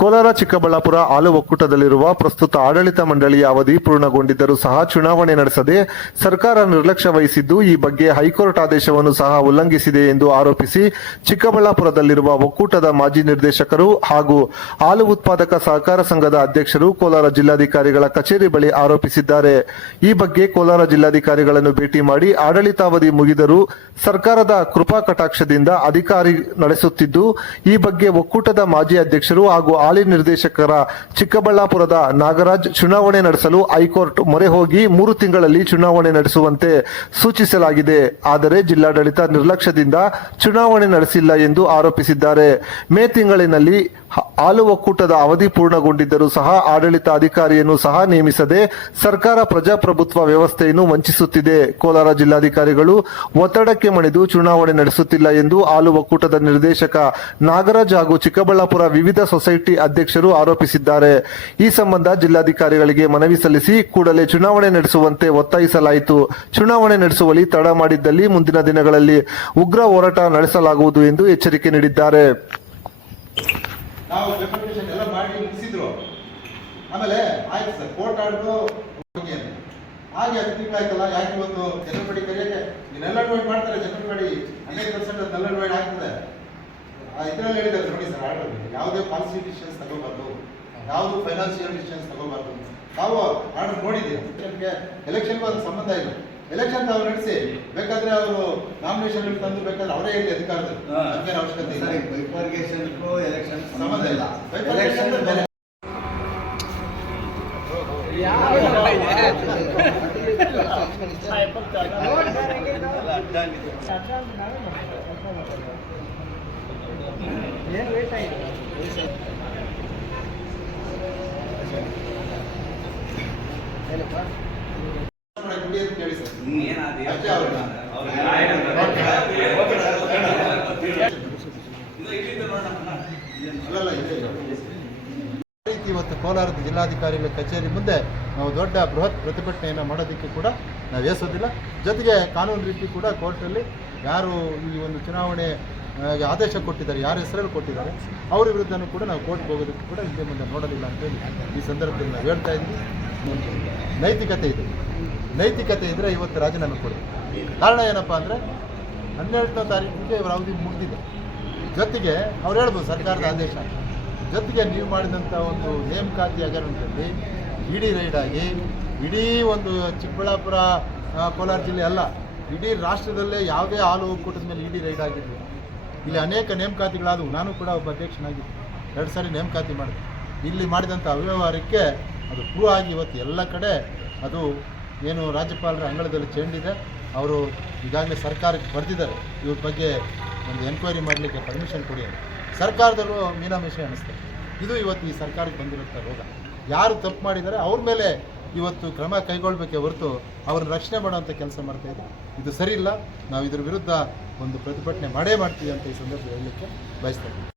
ಕೋಲಾರ ಚಿಕ್ಕಬಳ್ಳಾಪುರ ಹಾಲು ಒಕ್ಕೂಟದಲ್ಲಿರುವ ಪ್ರಸ್ತುತ ಆಡಳಿತ ಮಂಡಳಿಯ ಅವಧಿ ಪೂರ್ಣಗೊಂಡಿದ್ದರೂ ಸಹ ಚುನಾವಣೆ ನಡೆಸದೆ ಸರ್ಕಾರ ನಿರ್ಲಕ್ಷ್ಯ ವಹಿಸಿದ್ದು ಈ ಬಗ್ಗೆ ಹೈಕೋರ್ಟ್ ಆದೇಶವನ್ನು ಸಹ ಉಲ್ಲಂಘಿಸಿದೆ ಎಂದು ಆರೋಪಿಸಿ ಚಿಕ್ಕಬಳ್ಳಾಪುರದಲ್ಲಿರುವ ಒಕ್ಕೂಟದ ಮಾಜಿ ನಿರ್ದೇಶಕರು ಹಾಗೂ ಹಾಲು ಉತ್ಪಾದಕ ಸಹಕಾರ ಸಂಘದ ಅಧ್ಯಕ್ಷರು ಕೋಲಾರ ಜಿಲ್ಲಾಧಿಕಾರಿಗಳ ಕಚೇರಿ ಬಳಿ ಆರೋಪಿಸಿದ್ದಾರೆ. ಈ ಬಗ್ಗೆ ಕೋಲಾರ ಜಿಲ್ಲಾಧಿಕಾರಿಗಳನ್ನು ಭೇಟಿ ಮಾಡಿ ಆಡಳಿತಾವಧಿ ಮುಗಿದರೂ ಸರ್ಕಾರದ ಕೃಪಾ ಕಟಾಕ್ಷದಿಂದ ಅಧಿಕಾರಿ ನಡೆಸುತ್ತಿದ್ದು ಈ ಬಗ್ಗೆ ಒಕ್ಕೂಟದ ಮಾಜಿ ಅಧ್ಯಕ್ಷರು ಹಾಗೂ ಹಾಲಿ ನಿರ್ದೇಶಕರ ಚಿಕ್ಕಬಳ್ಳಾಪುರದ ನಾಗರಾಜ್ ಚುನಾವಣೆ ನಡೆಸಲು ಹೈಕೋರ್ಟ್ ಮೊರೆ ಹೋಗಿ 3 ತಿಂಗಳಲ್ಲಿ ಚುನಾವಣೆ ನಡೆಸುವಂತೆ ಸೂಚಿಸಲಾಗಿದೆ. ಆದರೆ ಜಿಲ್ಲಾಡಳಿತ ನಿರ್ಲಕ್ಷ್ಯದಿಂದ ಚುನಾವಣೆ ನಡೆಸಿಲ್ಲ ಎಂದು ಆರೋಪಿಸಿದ್ದಾರೆ. ಮೇ ತಿಂಗಳಿನಲ್ಲಿ ಹಾಲು ಒಕ್ಕೂಟದ ಅವಧಿ ಪೂರ್ಣಗೊಂಡಿದ್ದರೂ ಸಹ ಆಡಳಿತ ಅಧಿಕಾರಿಯನ್ನು ಸಹ ನೇಮಿಸದೆ ಸರ್ಕಾರ ಪ್ರಜಾಪ್ರಭುತ್ವ ವ್ಯವಸ್ಥೆಯನ್ನು ವಂಚಿಸುತ್ತಿದೆ. ಕೋಲಾರ ಜಿಲ್ಲಾಧಿಕಾರಿಗಳು ಒತ್ತಡಕ್ಕೆ ಮಣಿದು ಚುನಾವಣೆ ನಡೆಸುತ್ತಿಲ್ಲ ಎಂದು ಹಾಲು ಒಕ್ಕೂಟದ ನಿರ್ದೇಶಕ ನಾಗರಾಜ್ ಹಾಗೂ ಚಿಕ್ಕಬಳ್ಳಾಪುರ ವಿವಿಧ ಸೊಸೈಟಿ ಅಧ್ಯಕ್ಷರು ಆರೋಪಿಸಿದ್ದಾರೆ. ಈ ಸಂಬಂಧ ಜಿಲ್ಲಾಧಿಕಾರಿಗಳಿಗೆ ಮನವಿ ಸಲ್ಲಿಸಿ ಕೂಡಲೇ ಚುನಾವಣೆ ನಡೆಸುವಂತೆ ಒತ್ತಾಯಿಸಲಾಯಿತು. ಚುನಾವಣೆ ನಡೆಸುವಲ್ಲಿ ತಡ ಮಾಡಿದ್ದಲ್ಲಿ ಮುಂದಿನ ದಿನಗಳಲ್ಲಿ ಉಗ್ರ ಹೋರಾಟ ನಡೆಸಲಾಗುವುದು ಎಂದು ಎಚ್ಚರಿಕೆ ನೀಡಿದ್ದಾರೆ. ನಾವು ರೆಪ್ರೆಸೆಂಟೇಷನ್ ಎಲ್ಲ ಮಾಡಿ ಮುಗಿಸಿದ್ರು. ಆಮೇಲೆ ಆಯ್ತು ಸರ್ ಕೋರ್ಟ್ ಆರ್ಡರ್ ಹಾಗೆ 10 ತಿಂಗಳಾಯ್ತಲ್ಲ, ಯಾಕೆ ಇವತ್ತು ಜನರಲ್ ಬಾಡಿ ಕರೆಯಕ್ಕೆ ನೆಲ್ಲಡ್ ವೈಡ್ ಮಾಡ್ತಾರೆ. ಜನರಲ್ ಬಾಡಿ 100% ನೆಲ್ಲಡ್ ವೈಡ್ ಆಗ್ತದೆ. ಇದರಲ್ಲಿ ಹೇಳಿದ್ದಾರೆ ನೋಡಿ ಸರ್, ಆರ್ಡರ್ ಯಾವುದೇ ಪಾಲಿಸಿ ಡಿಸಿಷನ್ಸ್ ತಗೋಬಾರ್ದು, ಯಾವುದು ಫೈನಾನ್ಸಿಯಲ್ ಡಿಸಿಷನ್ಸ್ ತಗೋಬಾರ್ದು. ನಾವು ಆರ್ಡರ್ ನೋಡಿದ್ದೀವಿ. ಎಲೆಕ್ಷನ್ಗೂ ಅದು ಸಂಬಂಧ ಇಲ್ಲ. ಎಲೆಕ್ಷನ್ ತಾವು ನಡೆಸಿ, ಬೇಕಾದ್ರೆ ಅವರು ನಾಮಿನೇಷನ್ ತಂದು ಬೇಕಾದ್ರೆ ಅವರೇ ಇಲ್ಲಿ ಅಧಿಕಾರದಲ್ಲಿ ಅವಶ್ಯಕತೆ ಇಲ್ಲ. ಎಲೆಕ್ಷನ್ ಸಂಬಂಧ ಇಲ್ಲ. ಕೇಳಿ ಸರ್, ಇವತ್ತು ಕೋಲಾರದ ಜಿಲ್ಲಾಧಿಕಾರಿಗಳ ಕಚೇರಿ ಮುಂದೆ ನಾವು ದೊಡ್ಡ ಬೃಹತ್ ಪ್ರತಿಭಟನೆಯನ್ನು ಮಾಡೋದಕ್ಕೆ ಕೂಡ ನಾವು ಎಸೋದಿಲ್ಲ. ಜೊತೆಗೆ ಕಾನೂನು ರೀತಿ ಕೂಡ ಕೋರ್ಟಲ್ಲಿ ಯಾರು ಈ ಒಂದು ಚುನಾವಣೆ ಆದೇಶ ಕೊಟ್ಟಿದ್ದಾರೆ, ಯಾರ ಹೆಸರಲ್ಲಿ ಕೊಟ್ಟಿದ್ದಾರೆ ಅವ್ರ ವಿರುದ್ಧನೂ ಕೂಡ ನಾವು ಕೋರ್ಟ್ಗೆ ಹೋಗೋದಕ್ಕೆ ಕೂಡ ಹಿಂದೆ ಮುಂದೆ ನೋಡಲಿಲ್ಲ ಅಂತೇಳಿ ಈ ಸಂದರ್ಭದಲ್ಲಿ ನಾವು ಹೇಳ್ತಾ ಇದ್ವಿ. ನೈತಿಕತೆ ಇದ್ದರೆ ಇವತ್ತು ರಾಜೀನಾಮೆ ಕೊಡಿ. ಕಾರಣ ಏನಪ್ಪ ಅಂದರೆ 12ನೇ ತಾರೀಕಿಗೆ ಇವರ ಅವಧಿ ಮುಗಿದಿದೆ. ಜೊತೆಗೆ ಅವ್ರು ಹೇಳ್ಬೋದು ಸರ್ಕಾರದ ಆದೇಶ, ಜೊತೆಗೆ ನೀವು ಮಾಡಿದಂಥ ಒಂದು ನೇಮಕಾತಿ ಹಗರಣದಲ್ಲಿ ಇಡೀ ರೈಡ್ ಆಗಿ ಇಡೀ ಒಂದು ಚಿಕ್ಕಬಳ್ಳಾಪುರ ಕೋಲಾರ ಜಿಲ್ಲೆ ಅಲ್ಲ, ಇಡೀ ರಾಷ್ಟ್ರದಲ್ಲೇ ಯಾವುದೇ ಹಾಲು ಒಕ್ಕೂಟದ ಮೇಲೆ ಇಡೀ ರೈಡ್ ಆಗಿದ್ದು. ಇಲ್ಲಿ ಅನೇಕ ನೇಮಕಾತಿಗಳಾದವು. ನಾನು ಕೂಡ ಒಬ್ಬ ಅಧ್ಯಕ್ಷನಾಗಿದ್ದೆ, 2 ಸಾರಿ ನೇಮಕಾತಿ ಮಾಡಿದೆ. ಇಲ್ಲಿ ಮಾಡಿದಂಥ ಅವ್ಯವಹಾರಕ್ಕೆ ಅದು ಪ್ರೂವ್ ಆಗಿ ಇವತ್ತು ಎಲ್ಲ ಕಡೆ ಅದು ಏನು ರಾಜ್ಯಪಾಲರ ಅಂಗಳದಲ್ಲಿ ಚೆಂಡಿದೆ. ಅವರು ಈಗಾಗಲೇ ಸರ್ಕಾರಕ್ಕೆ ಬರೆದಿದ್ದಾರೆ, ಇವ್ರ ಬಗ್ಗೆ ಒಂದು ಎನ್ಕ್ವೈರಿ ಮಾಡಲಿಕ್ಕೆ ಪರ್ಮಿಷನ್ ಕೊಡಿ ಅಂತ. ಸರ್ಕಾರದವರು ಮೀನಾಮೇಷ ಅನ್ನಿಸ್ತಾರೆ. ಇದು ಇವತ್ತು ಈ ಸರ್ಕಾರಕ್ಕೆ ಬಂದಿರುವಂಥ ರೋಗ. ಯಾರು ತಪ್ಪು ಮಾಡಿದ್ದಾರೆ ಅವ್ರ ಮೇಲೆ ಇವತ್ತು ಕ್ರಮ ಕೈಗೊಳ್ಳಬೇಕೇ ಹೊರತು ಅವ್ರನ್ನ ರಕ್ಷಣೆ ಮಾಡೋವಂಥ ಕೆಲಸ ಮಾಡ್ತಾಯಿದ್ದಾರೆ. ಇದು ಸರಿ ಇಲ್ಲ. ನಾವು ಇದ್ರ ವಿರುದ್ಧ ಒಂದು ಪ್ರತಿಭಟನೆ ಮಾಡೇ ಮಾಡ್ತೀವಿ ಅಂತ ಈ ಸಂದರ್ಭದಲ್ಲಿ ಹೇಳಲಿಕ್ಕೆ ಬಯಸ್ತಾ ಇದ್ದೀವಿ.